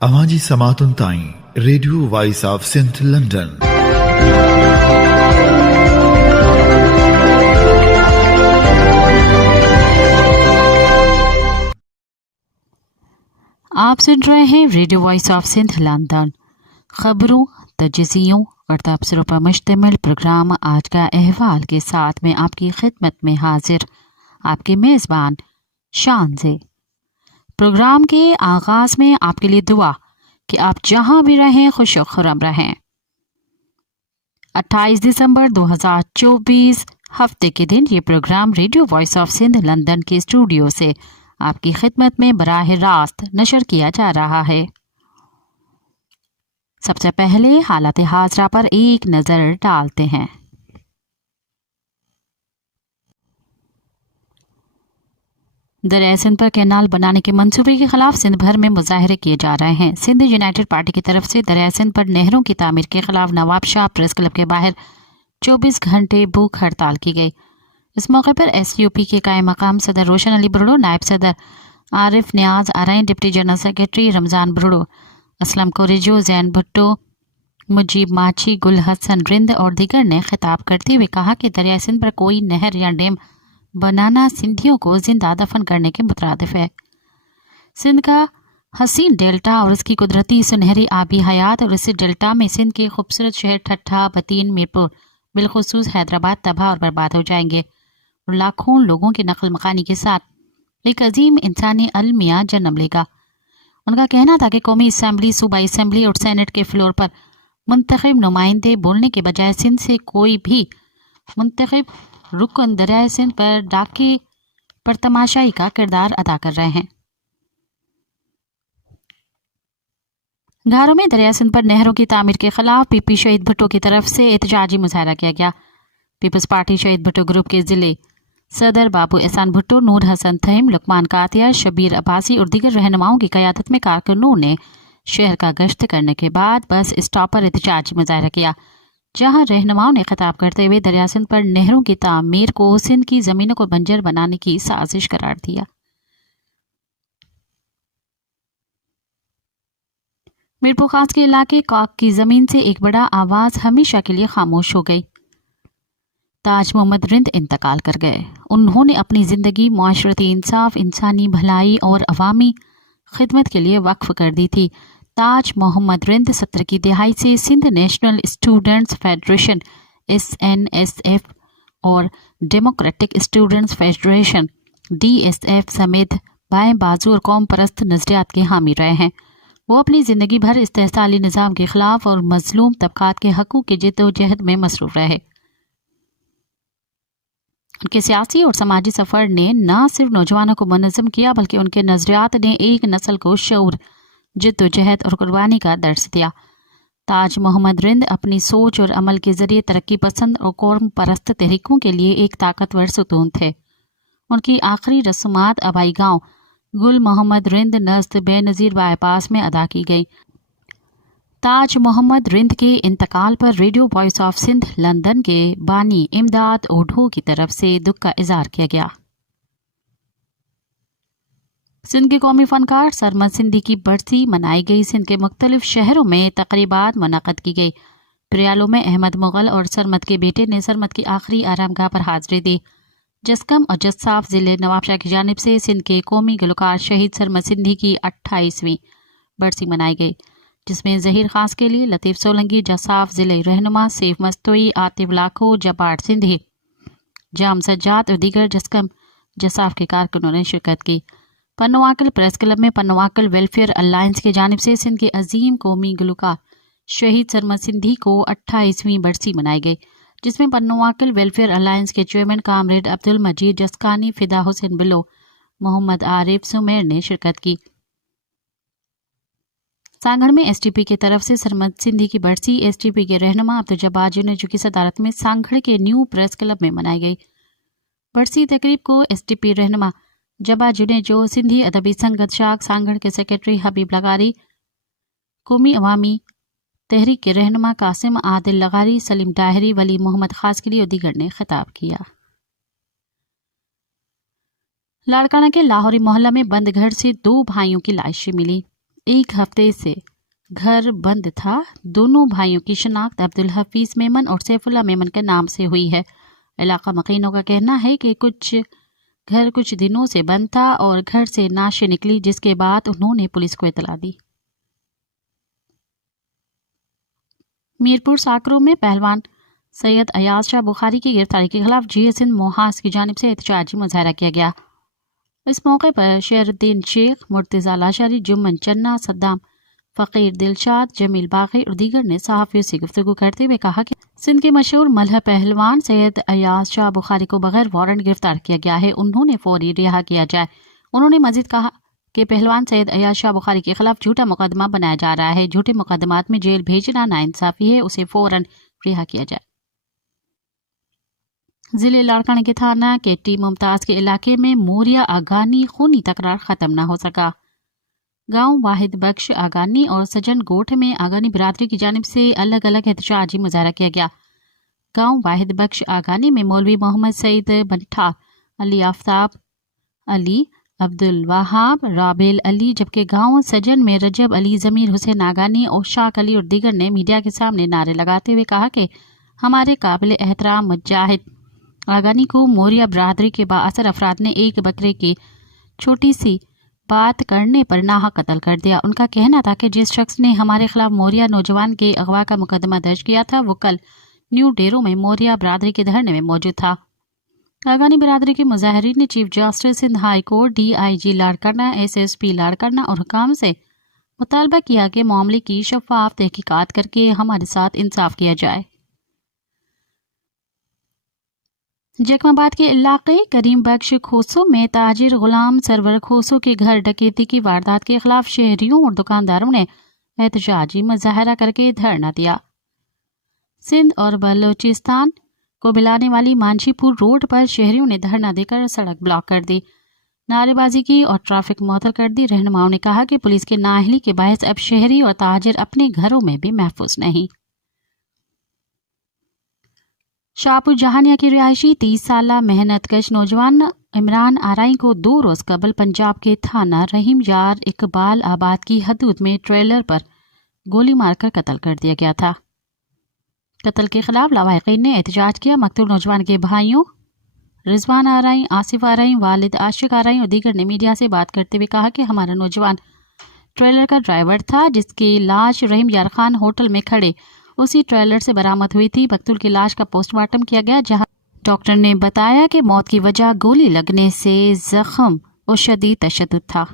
अवांजी समातुन ताईं radio voice of Sindh London. आप सुन रहे हैं radio voice of Sindh London. खबरों, तजज़ियों और तबसरों पर मुश्तमिल प्रोग्राम आज का अहवाल के साथ में आपकी खिदमत में हाजिर आपके मेज़बान शान से। प्रोग्राम के आगाज़ में आपके लिए दुआ कि आप जहां भी रहें खुश और खुर्रम रहें। 28 दिसंबर 2024 हफ्ते के दिन ये programme radio voice of Sindh London के स्टूडियो से आपकी खिदमत में बराह रास्त नशर किया जा रहा है। सबसे पहले हालत हाजरा पर एक नज़र डालते हैं। दरिया सिंध पर कैनाल बनाने के मंसूबे के खिलाफ सिंध भर में मुजाहरे किए जा रहे हैं। सिंध यूनाइटेड पार्टी की तरफ से दरिया सिंध पर नहरों की तामीर के खिलाफ नवाब शाह प्रेस क्लब के बाहर 24 घंटे भूख हड़ताल की गई। इस मौके पर SUP के कायम मकाम सदर रोशन अली बुरड़ो, नायब सदर Arif Niaz Arain, deputy general secretary Ramzan Burdo, Aslam Korejo, Zain Bhutto, Mujeeb Machhi, Gul Hasan Rind और दीगर ने खिताब करते हुए कहा कि दरिया सिंध पर कोई नहर या डैम बनाना सिंधियों को जिंदा दफन करने के मुतरादिफ है। सिंध का हसीन डेल्टा और उसकी कुदरती सुनहरी आबी हयात और इस डेल्टा में सिंध के खूबसूरत शहर ठट्ठा, बतीन, मीरपुर, बिलखुसूस हैदराबाद तबाह और बर्बाद हो जाएंगे और लाखों लोगों की नकल मकानी के साथ एक अजीम इंसानी अलमिया जन्म लेगा। उनका कहना था कि कौमी असम्बली, सूबाई असम्बली और सेनेट के फ्लोर पर मुंतखब नुमाइंदे बोलने के बजाय सिंध से कोई भी मुंतखब रुकन दरिया सिंध पर डाके पर तमाशाई का किरदार अदा कर रहे हैं। घारों में दरिया सिंध पर नहरों की तामीर के खिलाफ PP शहीद भुट्टो की तरफ से एहतजाजी मुजाहरा किया गया। पीपल्स पार्टी शहीद भुट्टो ग्रुप के जिले सदर बाबू एहसान भुट्टो, नूर हसन थहीम, लुकमान कातिया, शबीर अब्बासी और दीगर रहनुमाओं की क़यादत में कारकुनों ने शहर का गश्त करने के बाद बस स्टॉप पर एहतजाजी मुजाहरा किया, जहां रहनुमाओं ने खिताब करते हुए दरिया सिंध पर नहरों की तामीर को सिंध की ज़मीनों को बंजर बनाने की साजिश करार दिया। मीरपुर खास के इलाके काक की ज़मीन से एक बड़ा आवाज़ हमेशा के लिए खामोश हो गई। ताज मोहम्मद रिंद इंतकाल कर गए। उन्होंने अपनी ज़िंदगी माशरती इंसाफ, इंसानी भलाई और अवामी खिदमत के लिए वक्फ कर दी थी। ताज मोहम्मद रिंद 70 की दिहाई से Sindh National Students Federation SNSF और डेमोक्रेटिक स्टूडेंट्स फेडरेशन DSF समेत बाएं बाजू और कौम परस्त नजरियात के हामी रहे हैं। वो अपनी ज़िंदगी भर इस्तेहसाली निज़ाम के खिलाफ और मजलूम तबकात के हकूक़ की जिद्दोजहद में मसरूफ़ रहे। उनके सियासी और समाजी सफ़र ने न सिर्फ नौजवानों को मुनज़्ज़म किया बल्कि उनके नज़रियात ने एक नस्ल को शऊर, जिद्दोजहद और कुर्बानी का दर्स दिया। ताज मोहम्मद रिंद अपनी सोच और अमल के ज़रिए तरक्की पसंद और कौम परस्त तहरीकों के लिए एक ताकतवर सतून थे। उनकी आखिरी रस्मात अबाई गांव गुल मोहम्मद रिंद नज़द बेनज़ीर बाईपास में अदा की गई। ताज मोहम्मद रिंद के इंतकाल पर radio voice of Sindh London के बानी इमदाद ओढो की तरफ से दुख का इजहार किया गया। सिंध के कौमी फनकार सरमद सिंधी की बरसी मनाई गई। सिंध के मुख्तलिफ शहरों में तकरीबात मुनक़द की गई। प्रियालो में अहमद मुगल और सरमद के बेटे ने सरमद की आखिरी आरामगाह पर हाजिरी दी। जस्कम और जस्साफ ज़िले नवाबशाह की जानिब से सिंध के कौमी गुलकार शहीद सरमद सिंधी की 28वीं बरसी मनाई गई, जिसमें ज़हीर खास के लिए लतीफ़ सोलंगी, जसाफ ज़िले रहनुमा सेफ मस्तोई, आतिफ लाखो, जबार सिंधी, जाम सज्जाद और दीगर जस्कम जसाफ के कारकुनों ने शिरकत की। पन्नुआकल प्रेस क्लब में पन्नुआकल वेलफेयर अलायंस की जानिब से सिंध के अजीम कौमी गुलकार शहीद सरमद सिंधी को 28वीं बरसी मनाई गई, जिसमें पन्नुआकल वेलफेयर अलायंस के चेयरमैन कामरेड अब्दुल मजीद जस्कानी, फिदा हुसैन बिल्लो, मोहम्मद आरिफ सुमेर ने शिरकत की। सांगड़ में STP की तरफ से सरमद सिंधी की बरसी STP के रहनुमा अब्दुल जब्बार जुनेजो की सदारत में सांगड़ के न्यू प्रेस क्लब में मनाई गई। बरसी तकरीब को STP रहनुमा जब्बार जुनेजो, सिंधी अदबी संगत शाख सांगड़ के सेक्रेटरी हबीब लगारी, कौमी अवामी तहरीक के रहनुमा कासिम आदिल लगारी, सलीम डाहरी, वली मोहम्मद खासकली और दीगर ने खिताब किया। लाड़काना के लाहौरी मोहल्ला में बंद घर से 2 भाइयों की लाशें मिली। एक हफ्ते से घर बंद था। दोनों भाइयों की शनाख्त अब्दुल हफीज मेमन और सैफुल्लाह मेमन के नाम से हुई है। इलाका मकीनों का कहना है कि घर कुछ दिनों से बंद था और घर से नाशे निकली, जिसके बाद उन्होंने पुलिस को इतला दी। मीरपुर साकरों में पहलवान सैयद अयाज शाह बुखारी की गिरफ्तारी के खिलाफ GSN मोहास की जानिब से एहतजाजी मुजाहरा किया गया। इस मौके पर शेरुद्दीन शेख, मुर्तज़ा लाशारी, जुम्मन चन्ना, सद्दाम फ़कीर, दिलशाद, जमील बागी और दीगर ने सहाफ़ियों से गुफ्तगू करते हुए कहा कि सिंध के मशहूर मलह पहलवान सैयद अयाज शाह बुखारी को बगैर वारंट गिरफ्तार किया गया है, उन्होंने फौरी रिहा किया जाए। उन्होंने मजीद कहा कि पहलवान सैयद अयाज शाह बुखारी के खिलाफ झूठा मुकदमा बनाया जा रहा है। झूठे मुकदमात में जेल भेजना नाइंसाफी है, उसे फौरन रिहा किया जाए। जिले लाड़काना के थाना के टी मुमताज के इलाके में मोरिया आगानी खूनी तकरार खत्म न हो सका। गांव वाहिद बख्श आगानी और सजन गोठ में आगानी बिरादरी की जानिब से अलग अलग एहतजाजी मुजाहरा किया गया। गांव वाहिद बख्श आगानी में मौलवी मोहम्मद सईद बंठा, अली आफ्ताब अली, अब्दुल वहाब, राबेल अली, जबकि गांव सजन में रजब अली, जमीर हुसैन आगानी और शाक अली और दीगर ने मीडिया के सामने नारे लगाते हुए कहा कि हमारे काबिल एहतराम मुजाहिद आगानी को मोरिया बिरादरी के बाअसर अफराद ने एक बकरे की छोटी सी बात करने पर नाहक कत्ल कर दिया। उनका कहना था कि जिस शख्स ने हमारे खिलाफ मोरिया नौजवान के अगवा का मुकदमा दर्ज किया था वो कल न्यू डेरो में मोरिया बिरादरी के धरने में मौजूद था। आगानी बिरादरी के मुजाहिरीन ने chief justice Sindh high court, DIG Larkana, SSP Larkana और हुकाम से मुतालबा किया कि मामले की शफाफ तहकीकात करके हमारे साथ इंसाफ किया जाए। जकमाबाद के इलाके करीम बख्श खोसो में ताजिर गुलाम सरवर खोसो के घर डकैती की वारदात के खिलाफ शहरियों और दुकानदारों ने एहतजाजी मुजाहरा करके धरना दिया। सिंध और बलूचिस्तान को मिलाने वाली मांझीपुर रोड पर शहरियों ने धरना देकर सड़क ब्लॉक कर दी, नारेबाजी की और ट्रैफिक मुअत्तल कर दी। रहनुमाओं ने कहा कि पुलिस के नाअहली के बायस अब शहरी और ताजिर अपने घरों में भी महफूज नहीं। शाहपुर जहानिया की रिहायशी 30 साला मेहनतकश नौजवान इमरान आराई को 2 रोज कबल पंजाब के थाना रहीम यार इकबाल आबाद की हदूद में ट्रेलर पर गोली मारकर कत्ल कर दिया गया था। कत्ल के खिलाफ लावाहिकीन ने एहतजाज किया। मकतूल नौजवान के भाइयों रिजवान आराई, आसिफ आराई, वालिद आशिक आराई और दीगर ने मीडिया से बात करते हुए कहा कि हमारा नौजवान ट्रेलर का ड्राइवर था, जिसकी लाश रहीम यार खान होटल में खड़े उसी ट्रेलर से बरामद हुई थी। मकतूल की लाश का पोस्टमार्टम किया गया, जहां डॉक्टर ने बताया कि मौत की वजह गोली लगने से जख्म और शदीद तशद्दुद था।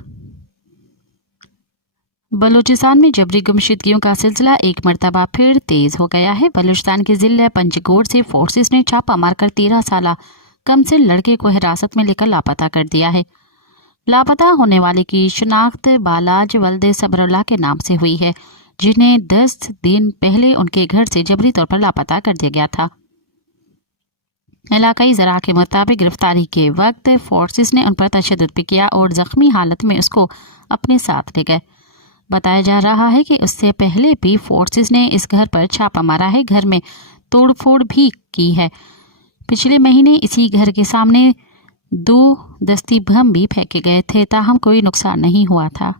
बलूचिस्तान में जबरी गुमशुदगियों का सिलसिला एक मरतबा फिर तेज हो गया है। बलूचिस्तान के जिले पंजगोट से फोर्सेस ने छापा मारकर 13 साला कमसिन लड़के को हिरासत में लेकर लापता कर दिया है। लापता होने वाले की शनाख्त बालाज वल्दे सबरुल्लाह के नाम से हुई है, जिन्हें 10 दिन पहले उनके घर से जबरी तौर पर लापता कर दिया गया था। इलाकाई ज़रा के मुताबिक गिरफ्तारी के वक्त फोर्सेस ने उन पर तशद्दुद भी किया और जख्मी हालत में उसको अपने साथ ले गए। बताया जा रहा है कि उससे पहले भी फोर्सेस ने इस घर पर छापा मारा है, घर में तोड़फोड़ भी की है। पिछले महीने इसी घर के सामने 2 दस्ती बम भी फेंके गए थे, ताहम कोई नुकसान नहीं हुआ था।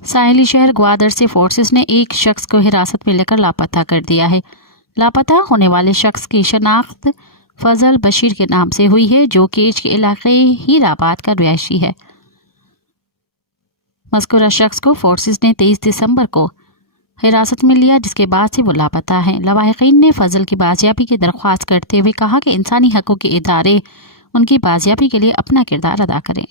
साहिली शहर ग्वादर से फोर्सेस ने एक शख्स को हिरासत में लेकर लापता कर दिया है। लापता होने वाले शख्स की शनाख्त फजल बशीर के नाम से हुई है, जो केज के इलाके हीराबाद का रिहायशी है। मज़कूरा शख्स को फोर्सेस ने 23 दिसंबर को हिरासत में लिया, जिसके बाद से वो लापता है। लवाहिकीन ने फजल की बाजियाबी की दरख्वास्त करते हुए कहा कि इंसानी हकों के इदारे उनकी बाजियाबी के लिए अपना किरदार अदा करें।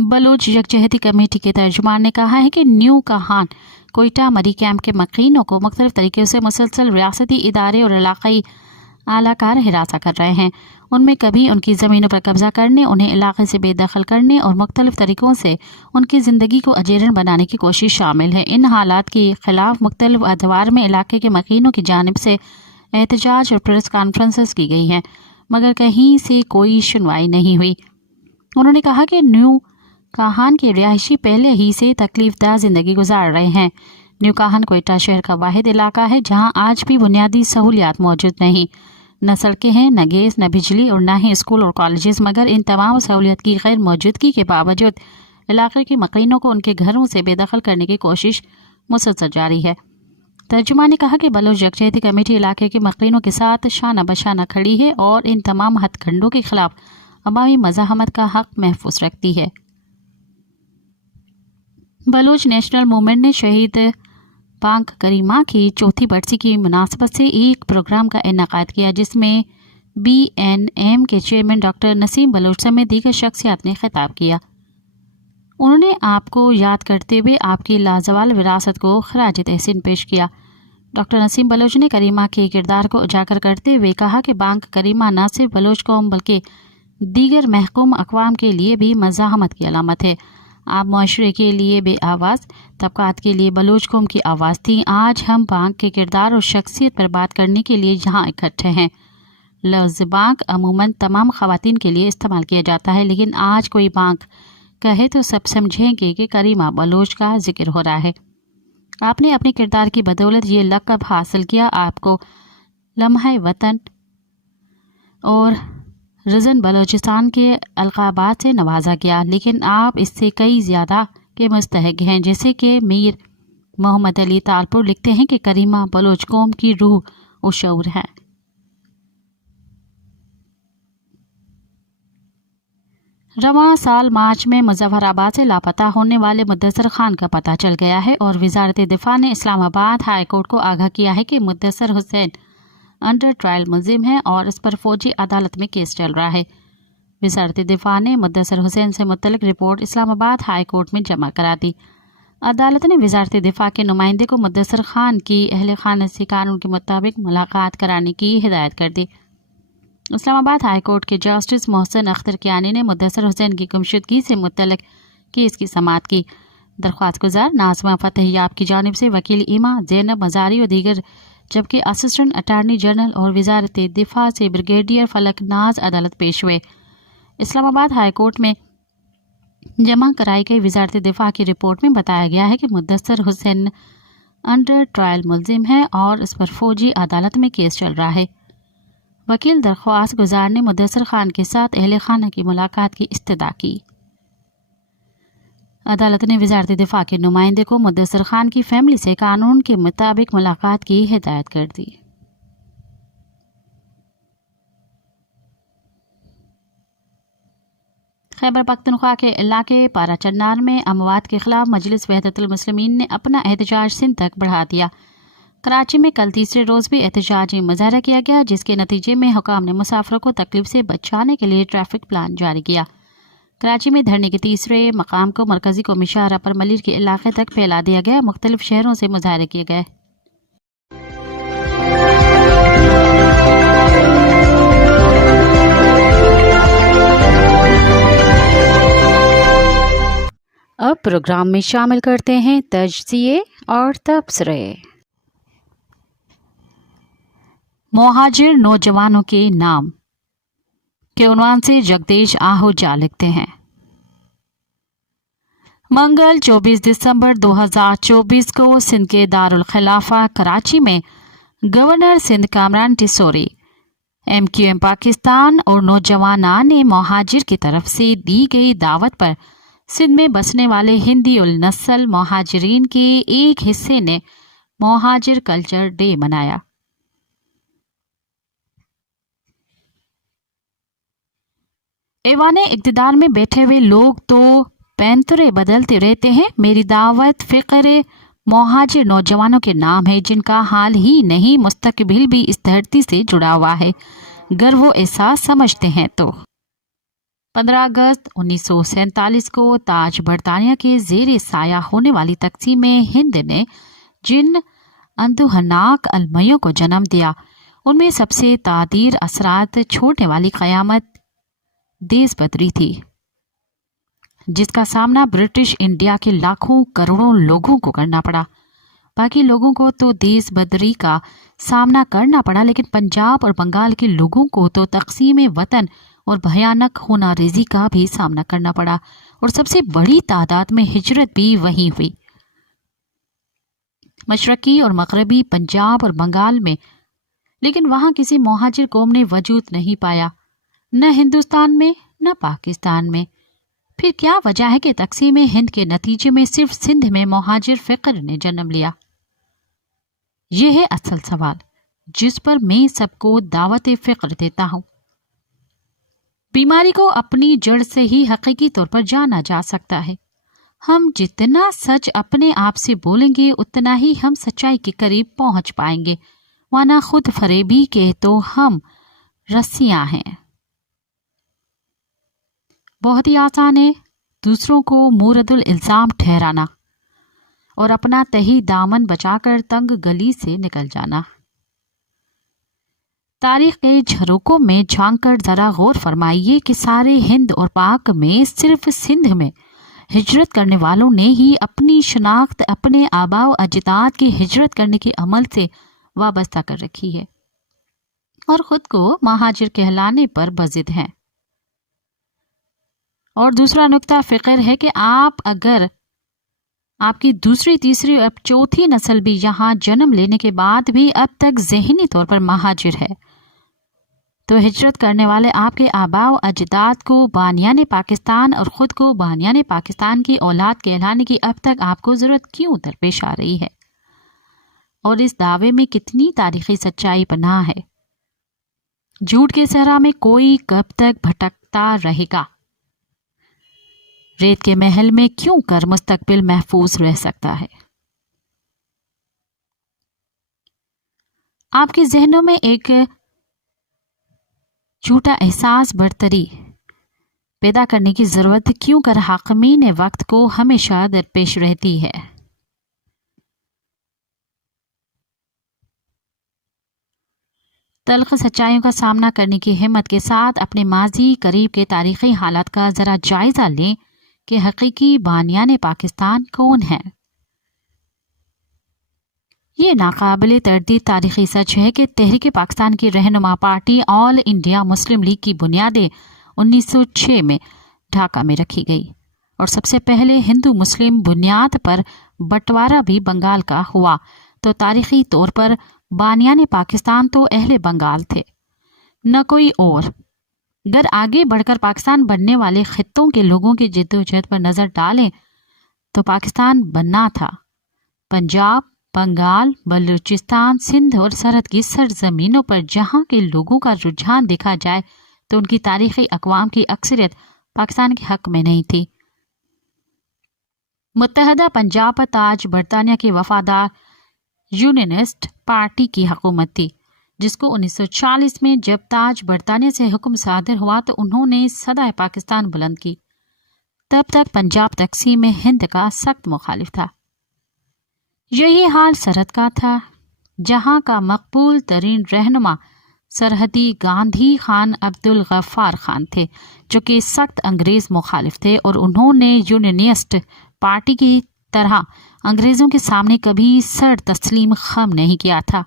बलूच यकजहती कमेटी के तर्जुमान ने कहा है कि न्यू कहान कोयटा मरी कैंप के मकीनों को मुख्तलिफ तरीक़ों से मुसलसल रियासती इदारे और इलाक़ाई आलाकार हिरासा कर रहे हैं। उनमें कभी उनकी ज़मीनों पर कब्जा करने, उन्हें इलाके से बेदखल करने और मुख्तलिफ तरीक़ों से उनकी ज़िंदगी को अजेरन बनाने की कोशिश शामिल है। इन हालात के ख़िलाफ़ मुख्तलिफ अदवार में इलाके के मकीनों की जानिब से एहतजाज और प्रेस कॉन्फ्रेंसेस की गई हैं, मगर कहीं से कोई सुनवाई नहीं हुई। उन्होंने कहा कि न्यू काहान के रिहायशी पहले ही से तकलीफदा ज़िंदगी गुजार रहे हैं। न्यू काहान कोयटा शहर का वाहिद इलाका है जहां आज भी बुनियादी सहूलियात मौजूद नहीं। نہ سڑکیں ہیں، نہ گیس، نہ بجلی اور نہ ہی اسکول اور کالجز، مگر ان تمام سہولیات کی غیر موجودگی کے باوجود علاقے کے مقیمین کو ان کے گھروں سے بے دخل کرنے کی کوشش مسلسل جاری ہے۔ ترجمان نے کہا کہ بلوچ یکجہتی کمیٹی علاقے کے مقیمین کے ساتھ شانہ بشانہ کھڑی ہے اور ان تمام ہتھ کنڈوں کے خلاف عوامی مزاحمت کا حق محفوظ رکھتی ہے۔ بلوچ نیشنل موومنٹ نے شہید پانک کریمہ کی چوتھی برسی کی مناسبت سے ایک پروگرام کا انعقاد کیا، جس میں BNM کے چیئرمین ڈاکٹر نسیم بلوچ سمیت دیگر شخصیات نے خطاب کیا۔ انہوں نے آپ کو یاد کرتے ہوئے آپ کی لازوال وراثت کو خراج تحسین پیش کیا۔ ڈاکٹر نسیم بلوچ نے کریمہ کے کردار کو اجاگر کرتے ہوئے کہا کہ بانک کریمہ نہ صرف بلوچ قوم بلکہ دیگر محکوم اقوام کے لیے بھی مزاحمت کی علامت ہے۔ آپ معاشرے کے لیے بے آواز طبقات کے لیے بلوچ قوم کی آواز تھیں۔ آج ہم بانک کے کردار اور شخصیت پر بات کرنے کے لیے یہاں اکٹھے ہیں۔ لفظ بانک عموماً تمام خواتین کے لیے استعمال کیا جاتا ہے، لیکن آج کوئی بانک کہے تو سب سمجھیں گے کہ کریمہ بلوچ کا ذکر ہو رہا ہے۔ آپ نے اپنے کردار کی بدولت یہ لقب حاصل کیا۔ آپ کو لمحہ وطن اور رزن بلوچستان کے القابات سے نوازا گیا، لیکن آپ اس سے کئی زیادہ کے مستحق ہیں، جیسے کہ میر محمد علی تالپور لکھتے ہیں کہ کریمہ بلوچ قوم کی روح و شعور ہے۔ رواں سال مارچ میں مظفر آباد سے لاپتہ ہونے والے مدثر خان کا پتہ چل گیا ہے اور وزارت دفاع نے اسلام آباد ہائی کورٹ کو آگاہ کیا ہے کہ مدثر حسین انڈر ٹرائل ملزم ہے اور اس پر فوجی عدالت میں کیس چل رہا ہے۔ وزارت دفاع نے مدثر حسین سے متعلق رپورٹ اسلام آباد ہائی کورٹ میں جمع کرا دی۔ عدالت نے وزارت دفاع کے نمائندے کو مدثر خان کی اہل خانہ سے قانون کے مطابق ملاقات کرانے کی ہدایت کر دی۔ اسلام آباد ہائی کورٹ کے جسٹس محسن اختر کیانی نے مدثر حسین کی گمشدگی سے متعلق کیس کی سماعت کی۔ درخواست گزار ناظمہ فتح یاب کی جانب سے وکیل ایما زینب مزاری اور دیگر، جبکہ اسسٹنٹ اٹارنی جنرل اور وزارت دفاع سے بریگیڈیئر فلک ناز عدالت پیش ہوئے۔ اسلام آباد ہائی کورٹ میں جمع کرائی گئی وزارت دفاع کی رپورٹ میں بتایا گیا ہے کہ مدثر حسین انڈر ٹرائل ملزم ہے اور اس پر فوجی عدالت میں کیس چل رہا ہے۔ وکیل درخواست گزار نے مدثر خان کے ساتھ اہل خانہ کی ملاقات کی استدعا کی۔ عدالت نے وزارت دفاع کے نمائندے کو مدثر خان کی فیملی سے قانون کے مطابق ملاقات کی ہدایت کر دی۔ خیبر پختونخوا کے علاقے پارا چنار میں اموات کے خلاف مجلس وحدت المسلمین نے اپنا احتجاج سندھ تک بڑھا دیا۔ کراچی میں کل تیسرے روز بھی احتجاجی مظاہرہ کیا گیا، جس کے نتیجے میں حکام نے مسافروں کو تکلیف سے بچانے کے لیے ٹریفک پلان جاری کیا۔ کراچی میں دھرنے کے تیسرے مقام کو مرکزی قومی شاہراہ پر ملیر کے علاقے تک پھیلا دیا گیا۔ مختلف شہروں سے مظاہرے کیے گئے۔ اب پروگرام میں شامل کرتے ہیں تجزیے اور تبصرے۔ مہاجر نوجوانوں کے نام کے عنوان سے جگدیش آہوجا لکھتے ہیں، منگل 24 دسمبر 2024 کو سندھ کے دارالخلافہ کراچی میں گورنر سندھ کامران ٹیسوری، MQM پاکستان اور نوجوانان مہاجر کی طرف سے دی گئی دعوت پر سندھ میں بسنے والے ہندی النسل مہاجرین کے ایک حصے نے مہاجر کلچر ڈے منایا۔ ایوان اقتدار میں بیٹھے ہوئے لوگ تو پینترے بدلتے رہتے ہیں۔ میری دعوت فقر مہاجر نوجوانوں کے نام ہے، جن کا حال ہی نہیں مستقبل بھی اس دھرتی سے جڑا ہوا ہے، گر وہ احساس سمجھتے ہیں تو۔ 15 اگست 1947 کو تاج برطانیہ کے زیر سایہ ہونے والی تقسیم ہند نے جن اندوہناک المیوں کو جنم دیا، ان میں سب سے تادیر اثرات چھوڑنے والی قیامت دیس بدری تھی، جس کا سامنا برٹش انڈیا کے لاکھوں کروڑوں لوگوں کو کرنا پڑا۔ باقی لوگوں کو تو دیس بدری کا سامنا کرنا پڑا، لیکن پنجاب اور بنگال کے لوگوں کو تو تقسیم وطن اور بھیانک خونہ ریزی کا بھی سامنا کرنا پڑا، اور سب سے بڑی تعداد میں ہجرت بھی وہیں ہوئی۔ مشرقی اور مغربی پنجاب اور بنگال میں لیکن وہاں کسی مہاجر قوم نے وجود نہیں پایا، نہ ہندوستان میں نہ پاکستان میں۔ پھر کیا وجہ ہے کہ تقسیم ہند کے نتیجے میں صرف سندھ میں مہاجر فقر نے جنم لیا؟ یہ ہے اصل سوال جس پر میں سب کو دعوت فقر دیتا ہوں۔ بیماری کو اپنی جڑ سے ہی حقیقی طور پر جانا جا سکتا ہے۔ ہم جتنا سچ اپنے آپ سے بولیں گے اتنا ہی ہم سچائی کے قریب پہنچ پائیں گے، ورنہ خود فریبی کے تو ہم رسیاں ہیں۔ بہت ہی آسان ہے دوسروں کو مورد الزام ٹھہرانا اور اپنا تہی دامن بچا کر تنگ گلی سے نکل جانا۔ تاریخ کے جھروکوں میں جھانک کر ذرا غور فرمائیے کہ سارے ہند اور پاک میں صرف سندھ میں ہجرت کرنے والوں نے ہی اپنی شناخت اپنے آباء و اجداد کی ہجرت کرنے کے عمل سے وابستہ کر رکھی ہے اور خود کو مہاجر کہلانے پر بضد ہیں۔ اور دوسرا نقطہ فکر ہے کہ اگر آپ کی دوسری تیسری اور چوتھی نسل بھی یہاں جنم لینے کے بعد بھی اب تک ذہنی طور پر مہاجر ہے، تو ہجرت کرنے والے آپ کے آباء و اجداد کو بانیان پاکستان اور خود کو بانیان پاکستان کی اولاد کہلانے کی اب تک آپ کو ضرورت کیوں درپیش آ رہی ہے؟ اور اس دعوے میں کتنی تاریخی سچائی پنہاں ہے؟ جھوٹ کے صحرا میں کوئی کب تک بھٹکتا رہے گا؟ ریت کے محل میں کیوں کر مستقبل محفوظ رہ سکتا ہے؟ آپ کے ذہنوں میں ایک جھوٹا احساس برتری پیدا کرنے کی ضرورت کیوں کر حاکمین وقت کو ہمیشہ درپیش رہتی ہے؟ تلخ سچائیوں کا سامنا کرنے کی ہمت کے ساتھ اپنے ماضی قریب کے تاریخی حالات کا ذرا جائزہ لیں کہ حقیقی بانیان پاکستان کون ہیں۔ یہ ناقابل تردید تاریخی سچ ہے کہ تحریک پاکستان کی رہنما پارٹی آل انڈیا مسلم لیگ کی بنیادیں 1906 میں ڈھاکہ میں رکھی گئی اور سب سے پہلے ہندو مسلم بنیاد پر بٹوارہ بھی بنگال کا ہوا، تو تاریخی طور پر بانیان پاکستان تو اہل بنگال تھے، نہ کوئی اور۔ اگر آگے بڑھ کر پاکستان بننے والے خطوں کے لوگوں کی جدوجہد پر نظر ڈالیں تو پاکستان بننا تھا پنجاب، بنگال، بلوچستان، سندھ اور سرحد کی سرزمینوں پر، جہاں کے لوگوں کا رجحان دیکھا جائے تو ان کی تاریخی اقوام کی اکثریت پاکستان کے حق میں نہیں تھی۔ متحدہ پنجاب پر تاج برطانیہ کی وفادار یونینسٹ پارٹی کی حکومت تھی، جس کو 1940 میں جب تاج برطانیہ سے حکم صادر ہوا تو انہوں نے صدائے پاکستان بلند کی۔ تب تک پنجاب تقسیم ہند کا سخت مخالف تھا۔ یہی حال سرحد کا تھا، جہاں کا مقبول ترین رہنما سرحدی گاندھی خان عبد الغفار خان تھے، جو کہ سخت انگریز مخالف تھے، اور انہوں نے یونینسٹ پارٹی کی طرح انگریزوں کے سامنے کبھی سر تسلیم خم نہیں کیا تھا۔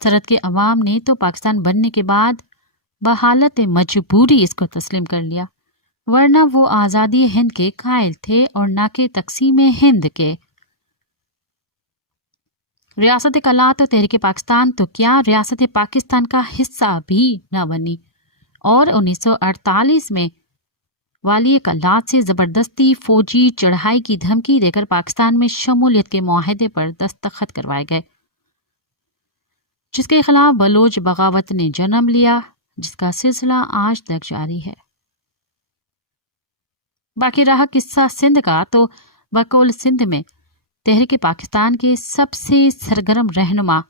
سرحد کے عوام نے تو پاکستان بننے کے بعد بحالت مجبوری اس کو تسلیم کر لیا، ورنہ وہ آزادی ہند کے قائل تھے اور نہ کہ تقسیم ہند کے۔ ریاست کلات و تحریک پاکستان تو کیا ریاست پاکستان کا حصہ بھی نہ بنی، اور 1948 میں والی کلات سے زبردستی فوجی چڑھائی کی دھمکی دے کر پاکستان میں شمولیت کے معاہدے پر دستخط کروائے گئے، جس کے خلاف بلوچ بغاوت نے جنم لیا، جس کا سلسلہ آج تک جاری ہے۔ باقی رہا قصہ سندھ کا، تو بقول سندھ میں تحریک پاکستان کے سب سے سرگرم رہنما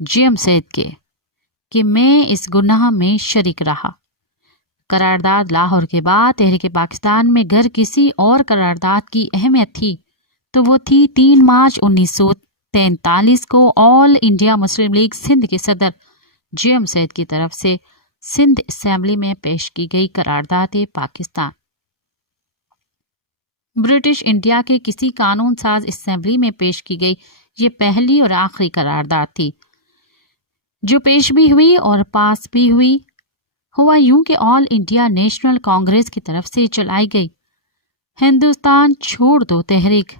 جیم سید کے کہ میں اس گناہ میں شریک رہا۔ قرارداد لاہور کے بعد تحریک پاکستان میں گر کسی اور قرارداد کی اہمیت تھی تو وہ تھی 3 مارچ 1943 کو آل انڈیا مسلم لیگ سندھ کے صدر جیم سید کی طرف سے سندھ اسمبلی میں پیش کی گئی قرارداد پاکستان۔ برٹش انڈیا کے کسی قانون ساز اسمبلی میں پیش کی گئی یہ پہلی اور آخری قرارداد تھی جو پیش بھی ہوئی اور پاس بھی ہوئی۔ ہوا یوں کہ آل انڈیا نیشنل کانگریس کی طرف سے چلائی گئی ہندوستان چھوڑ دو تحریک،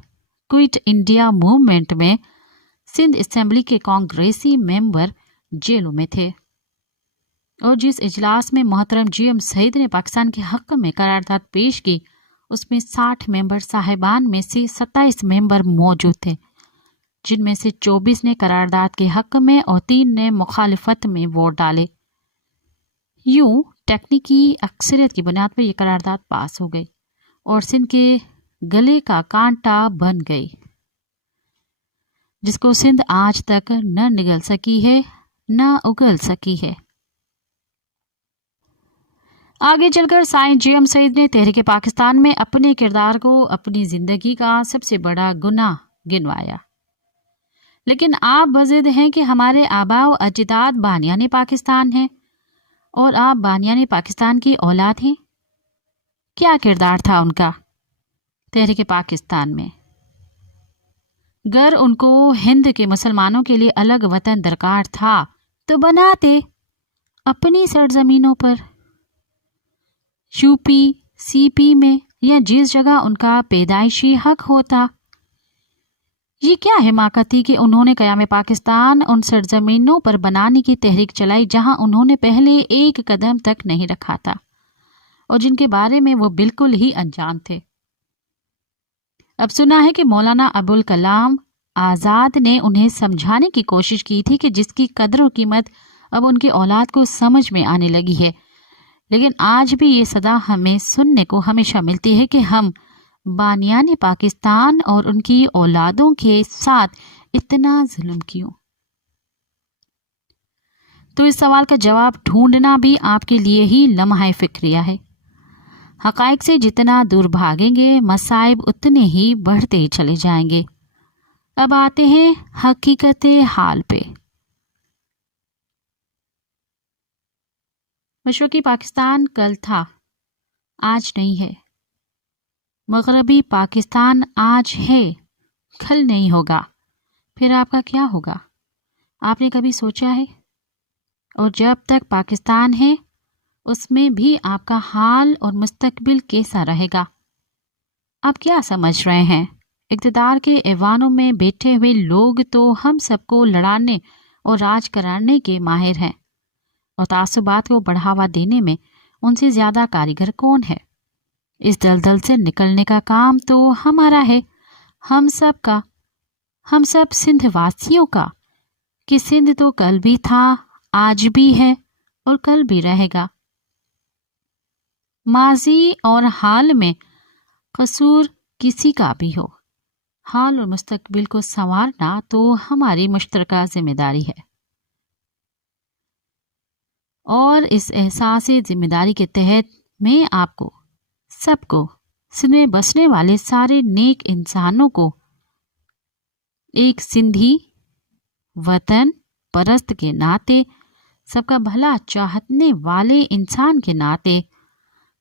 کوئٹ انڈیا موومنٹ میں सिंध असेंबली के कांग्रेसी मेंबर जेलों में थे और जिस इजलास में मोहतरम GM सईद ने पाकिस्तान के हक में करारदाद पेश की उसमें 60 मेंबर साहिबान में से 27 मेंबर मौजूद थे, जिनमें से 24 ने करारदाद के हक में और 3 ने मुखालिफत में वोट डाले। यूं टेक्निकी अक्सरियत की बुनियाद पर यह करारदाद पास हो गई और सिंध के गले का कांटा बन गई, जिसको सिंध आज तक न निगल सकी है न उगल सकी है। आगे चलकर साईं GM सईद ने तहरीक पाकिस्तान में अपने किरदार को अपनी जिंदगी का सबसे बड़ा गुनाह गिनवाया। लेकिन आप बज़िद हैं कि हमारे आबा व अजदाद बानियाने पाकिस्तान हैं और आप बानियाने पाकिस्तान की औलाद हैं। क्या किरदार था उनका तहरीक पाकिस्तान में? गर उनको हिंद के मुसलमानों के लिए अलग वतन दरकार था तो बनाते अपनी सरजमीनों पर, यूपी CP में या जिस जगह उनका पैदाइशी हक होता। ये क्या हिमाकत थी कि उन्होंने क़याम पाकिस्तान उन सरजमीनों पर बनाने की तहरीक चलाई जहां उन्होंने पहले एक कदम तक नहीं रखा था और जिनके बारे में वो बिल्कुल ही अनजान थे। अब सुना है कि मौलाना अबुल कलाम आज़ाद ने उन्हें समझाने की कोशिश की थी कि जिसकी कदर और कीमत अब उनकी औलाद को समझ में आने लगी है, लेकिन आज भी ये सदा हमें सुनने को हमेशा मिलती है कि हम बानियाने पाकिस्तान और उनकी औलादों के साथ इतना जुल्म क्यों? तो इस सवाल का जवाब ढूंढना भी आपके लिए ही लम्हा फिक्रिया है। हक़ाइक़ से जितना दूर भागेंगे मसाइब उतने ही बढ़ते चले जाएंगे। अब आते हैं हकीकत हाल पे। मशरक़ी पाकिस्तान कल था, आज नहीं है। मग़रबी पाकिस्तान आज है, कल नहीं होगा। फिर आपका क्या होगा? आपने कभी सोचा है? और जब तक पाकिस्तान है उसमें भी आपका हाल और मुस्तकबिल कैसा रहेगा? आप क्या समझ रहे हैं? इक़्तिदार के ऐवानों में बैठे हुए लोग तो हम सबको लड़ाने और राज कराने के माहिर हैं और तासुबात को बढ़ावा देने में उनसे ज़्यादा कारीगर कौन है? इस दलदल से निकलने का काम तो हमारा है, हम सब का, हम सब सिंध वासियों का, कि सिंध तो कल भी था, आज भी है और कल भी रहेगा। माजी और हाल में कसूर किसी का भी हो, हाल और मुस्तकबिल को संवारना तो हमारी मुश्तरका जिम्मेदारी है और इस एहसास जिम्मेदारी के तहत मैं आपको सबको सिंध में बसने वाले सारे नेक इंसानों को एक सिंधी वतन परस्त के नाते, सबका भला चाहने वाले इंसान के नाते,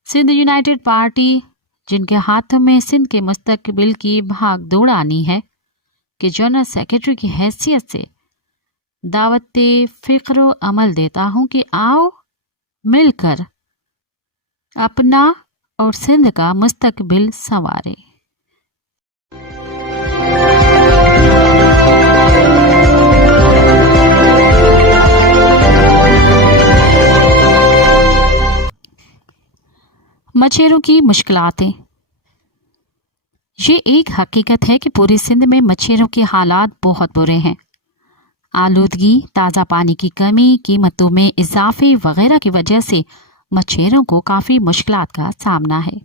सिंध यूनाइटेड पार्टी जिनके हाथों में सिंध के मुस्तकबिल की भाग दौड़ आनी है, कि जनरल सेक्रेटरी की हैसियत से दावत फ़िक्र अमल देता हूँ कि आओ मिलकर अपना और सिंध का मुस्तकबिल संवारे। मछेरों की मुश्किलातें। ये एक हकीकत है कि पूरी सिंध में मछेरों के हालात बहुत बुरे हैं। आलूदगी, ताज़ा पानी की कमी, कीमतों में इजाफे वगैरह की वजह से मछेरों को काफ़ी मुश्किलात का सामना है।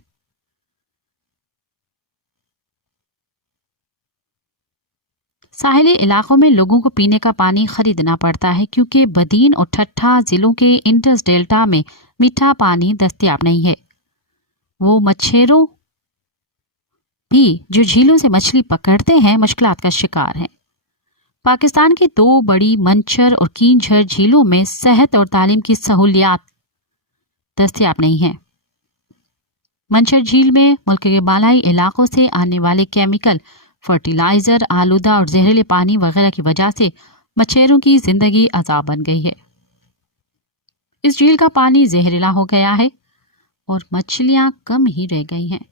साहिली इलाकों में लोगों को पीने का पानी खरीदना पड़ता है क्योंकि बदीन और ठट्ठा जिलों के इंडस डेल्टा में मीठा पानी दस्तयाब नहीं है। वो मछेरों भी जो झीलों से मछली पकड़ते हैं मुश्किलात का शिकार हैं। पाकिस्तान की 2 बड़ी मंचर और कींझर झीलों में सेहत और तालीम की सहूलियात दस्तयाब नहीं है। मंचर झील में मुल्क के बालाई इलाकों से आने वाले केमिकल, फर्टिलाइजर, आलूदा और जहरीले पानी वगैरह की वजह से मछेरों की जिंदगी अजाब बन गई है। इस झील का पानी जहरीला हो गया है और मछलियां कम ही रह गई हैं।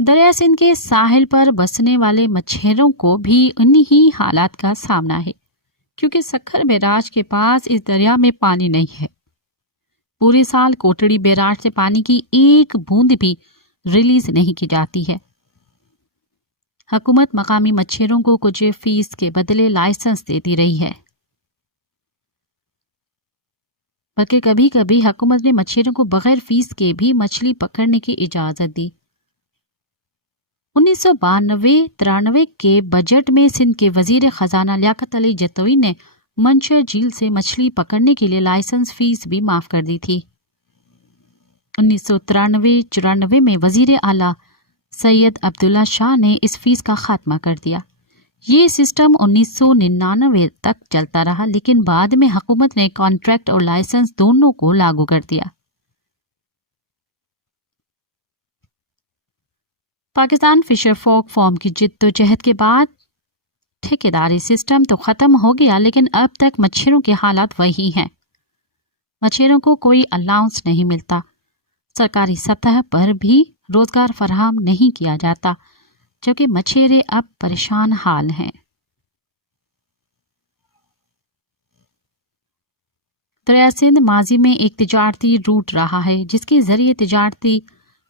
دریا سندھ کے ساحل پر بسنے والے مچھیروں کو بھی انہی حالات کا سامنا ہے، کیونکہ سکھر بیراج کے پاس اس دریا میں پانی نہیں ہے۔ پورے سال کوٹڑی بیراج سے پانی کی ایک بوند بھی ریلیز نہیں کی جاتی ہے۔ حکومت مقامی مچھیروں کو کچھ فیس کے بدلے لائسنس دیتی رہی ہے، بلکہ کبھی کبھی حکومت نے مچھیروں کو بغیر فیس کے بھی مچھلی پکڑنے کی اجازت دی۔ 1992-93 کے بجٹ میں سندھ کے وزیر خزانہ لیاقت علی جتوئی نے منشر جھیل سے مچھلی پکڑنے کے لیے لائسنس فیس بھی معاف کر دی تھی۔ 1993-94 میں وزیر اعلیٰ سید عبداللہ شاہ نے اس فیس کا خاتمہ کر دیا۔ یہ سسٹم 1999 تک چلتا رہا، لیکن بعد میں حکومت نے کانٹریکٹ اور لائسنس دونوں کو لاگو کر دیا۔ پاکستان فشر فوک فارم کی جدوجہد کے بعد ٹھیکیداری سسٹم تو ختم ہو گیا، لیکن اب تک مچھروں کے حالات وہی ہیں۔ مچھروں کو کوئی الاؤنس نہیں ملتا، سرکاری سطح پر بھی روزگار فراہم نہیں کیا جاتا، جبکہ مچھیرے اب پریشان حال ہیں۔ دریا سندھ ماضی میں ایک تجارتی روٹ رہا ہے جس کے ذریعے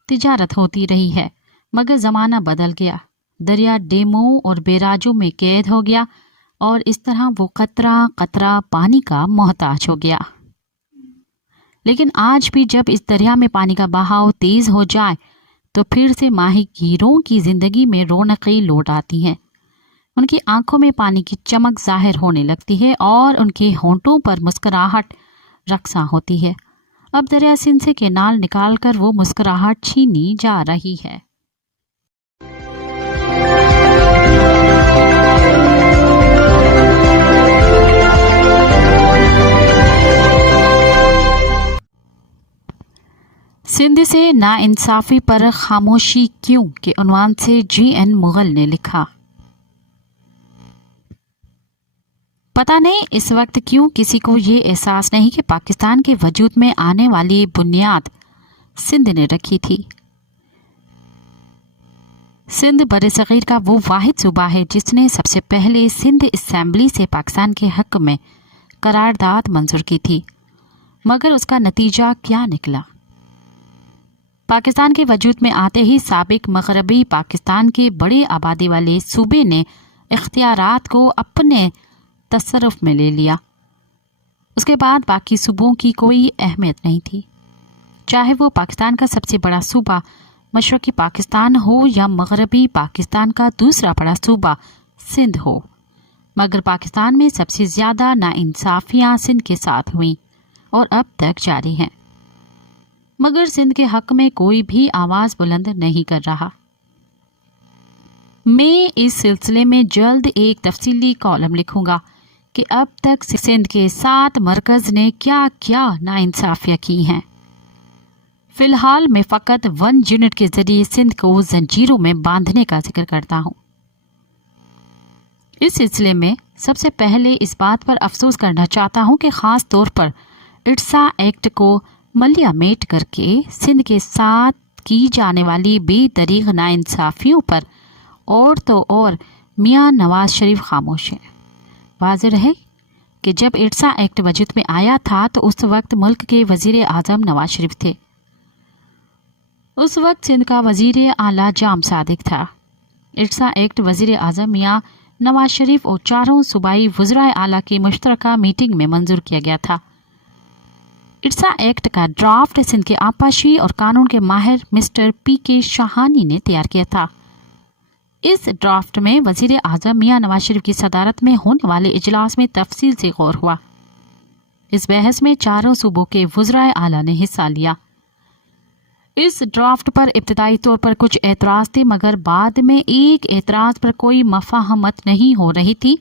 تجارت ہوتی رہی ہے، مگر زمانہ بدل گیا۔ دریا ڈیموں اور بیراجوں میں قید ہو گیا اور اس طرح وہ قطرہ قطرہ پانی کا محتاج ہو گیا۔ لیکن آج بھی جب اس دریا میں پانی کا بہاؤ تیز ہو جائے تو پھر سے ماہی گیروں کی زندگی میں رونقیں لوٹ آتی ہیں۔ ان کی آنکھوں میں پانی کی چمک ظاہر ہونے لگتی ہے اور ان کے ہونٹوں پر مسکراہٹ رقصاں ہوتی ہے۔ اب دریا سندھ سے کینال نکال کر وہ مسکراہٹ چھینی جا رہی ہے۔ سندھ سے ناانصافی پر خاموشی کیوں کے عنوان سے GN مغل نے لکھا۔ پتہ نہیں اس وقت کیوں کسی کو یہ احساس نہیں کہ پاکستان کے وجود میں آنے والی بنیاد سندھ نے رکھی تھی۔ سندھ برصغیر کا وہ واحد صوبہ ہے جس نے سب سے پہلے سندھ اسمبلی سے پاکستان کے حق میں قرارداد منظور کی تھی، مگر اس کا نتیجہ کیا نکلا؟ پاکستان کے وجود میں آتے ہی سابق مغربی پاکستان کے بڑے آبادی والے صوبے نے اختیارات کو اپنے تصرف میں لے لیا۔ اس کے بعد باقی صوبوں کی کوئی اہمیت نہیں تھی، چاہے وہ پاکستان کا سب سے بڑا صوبہ مشرقی پاکستان ہو یا مغربی پاکستان کا دوسرا بڑا صوبہ سندھ ہو۔ مگر پاکستان میں سب سے زیادہ ناانصافیاں سندھ کے ساتھ ہوئیں اور اب تک جاری ہیں، مگر سندھ کے حق میں کوئی بھی آواز بلند نہیں کر رہا۔ میں اس سلسلے میں جلد ایک تفصیلی کالم لکھوں گا کہ اب تک سندھ کے 7 مرکز نے کیا کیا ناانصافیاں کی ہیں۔ فی الحال میں فقط 1 یونٹ کے ذریعے سندھ کو زنجیروں میں باندھنے کا ذکر کرتا ہوں۔ اس سلسلے میں سب سے پہلے اس بات پر افسوس کرنا چاہتا ہوں کہ خاص طور پر اٹسا ایکٹ کو ملیا میٹ کر کے سندھ کے ساتھ کی جانے والی بے دریغ ناانصافیوں پر اور تو اور میاں نواز شریف خاموش ہیں۔ واضح رہے کہ جب اٹسا ایکٹ وجود میں آیا تھا تو اس وقت ملک کے وزیر اعظم نواز شریف تھے۔ اس وقت سندھ کا وزیر اعلیٰ جام صادق تھا۔ اٹسا ایکٹ وزیر اعظم میاں نواز شریف اور 4 صوبائی وزرائے اعلیٰ کی مشترکہ میٹنگ میں منظور کیا گیا تھا۔ اٹسا ایکٹ کا ڈرافٹ سندھ کے آبپاشی اور قانون کے ماہر مسٹر PK شاہانی نے تیار کیا تھا۔ اس ڈرافٹ میں وزیر اعظم میاں نواز شریف کی صدارت میں ہونے والے اجلاس میں تفصیل سے غور ہوا۔ اس بحث میں 4 صوبوں کے وزرائے اعلیٰ نے حصہ لیا۔ اس ڈرافٹ پر ابتدائی طور پر کچھ اعتراض تھے، مگر بعد میں ایک اعتراض پر کوئی مفاہمت نہیں ہو رہی تھی۔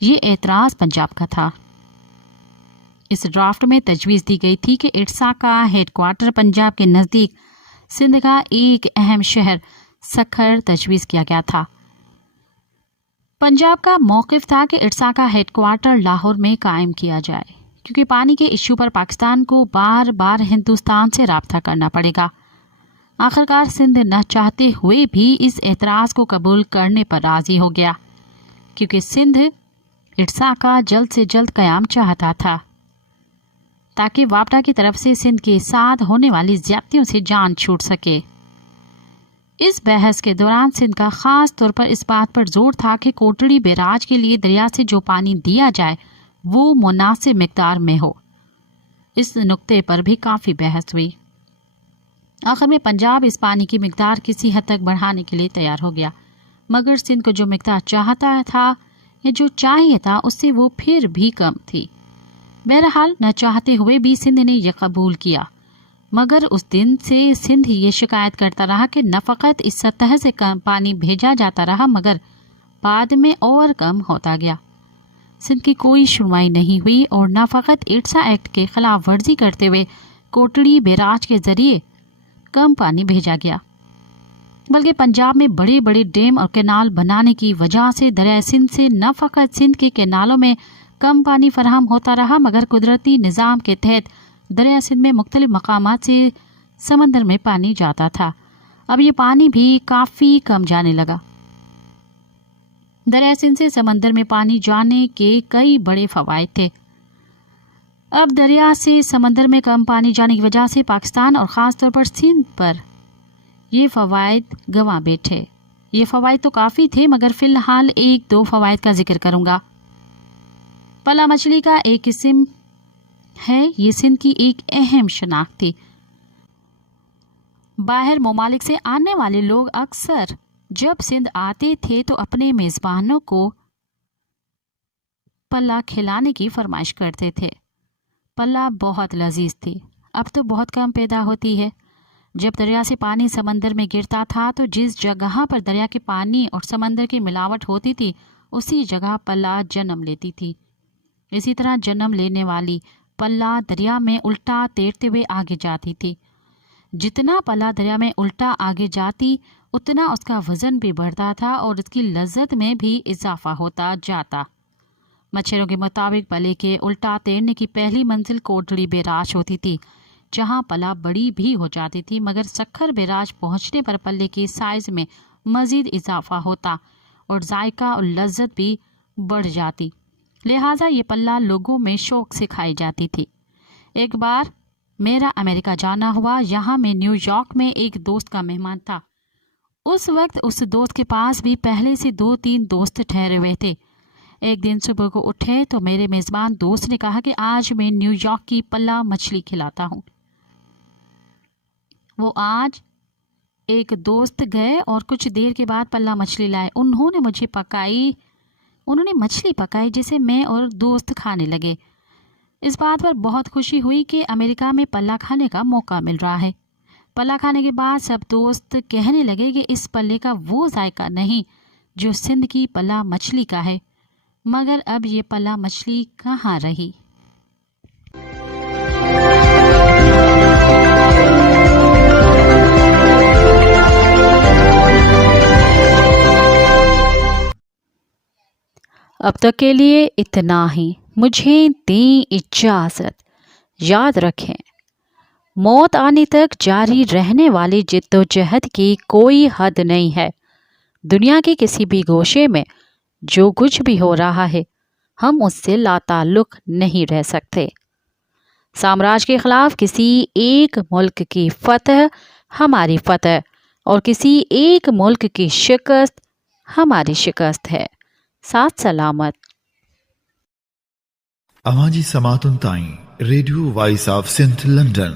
یہ اعتراض پنجاب کا تھا۔ اس ڈرافٹ میں تجویز دی گئی تھی کہ اٹسا کا ہیڈ کوارٹر پنجاب کے نزدیک سندھ کا ایک اہم شہر سکھر تجویز کیا گیا تھا۔ پنجاب کا موقف تھا کہ اٹسا کا ہیڈ کوارٹر لاہور میں قائم کیا جائے، کیونکہ پانی کے ایشو پر پاکستان کو بار بار ہندوستان سے رابطہ کرنا پڑے گا۔ आखिरकार सिंध न चाहते हुए भी इस एतराज़ को कबूल करने पर राजी हो गया, क्योंकि सिंध इटसा का जल्द से जल्द क़याम चाहता था ताकि वापडा की तरफ से सिंध के साथ होने वाली ज़्यादतियों से जान छूट सके। इस बहस के दौरान सिंध का ख़ास तौर पर इस बात पर जोर था कि कोटड़ी बैराज के लिए दरिया से जो पानी दिया जाए वो मुनासिब मिकदार में हो। इस नुक्ते पर भी काफ़ी बहस हुई। आखिर में पंजाब इस पानी की मिकदार किसी हद तक बढ़ाने के लिए तैयार हो गया, मगर सिंध को जो मिकदार चाहता था या जो चाहिए था उससे वो फिर भी कम थी। बहरहाल न चाहते हुए भी सिंध ने यह कबूल किया, मगर उस दिन से सिंध ये शिकायत करता रहा कि न फ़कत इस सतह से कम पानी भेजा जाता रहा मगर बाद में और कम होता गया। सिंध की कोई सुनवाई नहीं हुई और न फ़कत इटसा एक्ट के खिलाफ वर्जी करते हुए कोटड़ी बैराज के जरिए कम पानी भेजा गया, बल्कि पंजाब में बड़े बड़े डैम और कैनाल बनाने की वजह से दरिया सिंध से न फ़कत सिंध के कैनालों में कम पानी फराहम होता रहा मगर कुदरती निज़ाम के तहत दरिया सिंध में मुख्तलिफ मकामात से समंदर में पानी जाता था। अब ये पानी भी काफ़ी कम जाने लगा। दरिया सिंध से समंदर में पानी जाने के कई बड़े फ़वाइद थे। अब दरिया से समंदर में कम पानी जाने की वजह से पाकिस्तान और ख़ास तौर पर सिंध पर ये फ़वाइद गंवा बैठे। ये फ़वाइद तो काफ़ी थे मगर फ़िलहाल एक दो फ़वाइद का जिक्र करूँगा। पला मछली का एक किस्म है, ये सिंध की एक अहम शनाख्त थी। बाहर ममालिक से आने वाले लोग अक्सर जब सिंध आते थे तो अपने मेज़बानों को पल्ला खिलाने की फरमाइश करते थे। पल्ला बहुत लजीज थी, अब तो बहुत कम पैदा होती है। जब दरिया से पानी समंदर में गिरता था तो जिस जगह पर दरिया के पानी और समंदर की मिलावट होती थी उसी जगह पल्ला जन्म लेती थी। इसी तरह जन्म लेने वाली पल्ला दरिया में उल्टा तैरते हुए आगे जाती थी। जितना पल्ला दरिया में उल्टा आगे जाती उतना उसका वज़न भी बढ़ता था और उसकी लज्जत में भी इजाफा होता जाता। मच्छरों के मुताबिक पल्ले के उल्टा तैरने की पहली मंजिल कोटड़ी बैराज होती थी, जहां पल्ला बड़ी भी हो जाती थी, मगर सक्खर बैराज पहुंचने पर पल्ले के साइज़ में मज़ीद इजाफा होता और जायका और लज्जत भी बढ़ जाती। लिहाजा ये पल्ला लोगों में शौक से खाई जाती थी। एक बार मेरा अमेरिका जाना हुआ। यहाँ मैं न्यूयॉर्क में एक दोस्त का मेहमान था। उस वक्त उस दोस्त के पास भी पहले से 2-3 दोस्त ठहरे हुए थे। एक दिन सुबह को उठे तो मेरे मेज़बान दोस्त ने कहा कि आज मैं न्यूयॉर्क की पल्ला मछली खिलाता हूँ। वो आज एक दोस्त गए और कुछ देर के बाद पल्ला मछली लाए। उन्होंने मछली पकाई जिसे मैं और दोस्त खाने लगे। इस बात पर बहुत खुशी हुई कि अमेरिका में पल्ला खाने का मौका मिल रहा है। पल्ला खाने के बाद सब दोस्त कहने लगे कि इस पल्ले का वो जायका नहीं जो सिंध की पल्ला मछली का है, मगर अब ये पल्ला मछली कहाँ रही। अब तक के लिए इतना ही। मुझे दें इजाज़त। याद रखें, मौत आने तक जारी रहने वाली जिद्दोजहद की कोई हद नहीं है। दुनिया के किसी भी गोशे में जो कुछ भी हो रहा है हम उससे लाताल्लुक़ नहीं रह सकते। साम्राज्य के ख़िलाफ़ किसी एक मुल्क की फ़तह हमारी फ़तह और किसी एक मुल्क की शिकस्त हमारी शिकस्त है। साथ सलामत। अवाजी समातुन ताई radio voice of Sindh London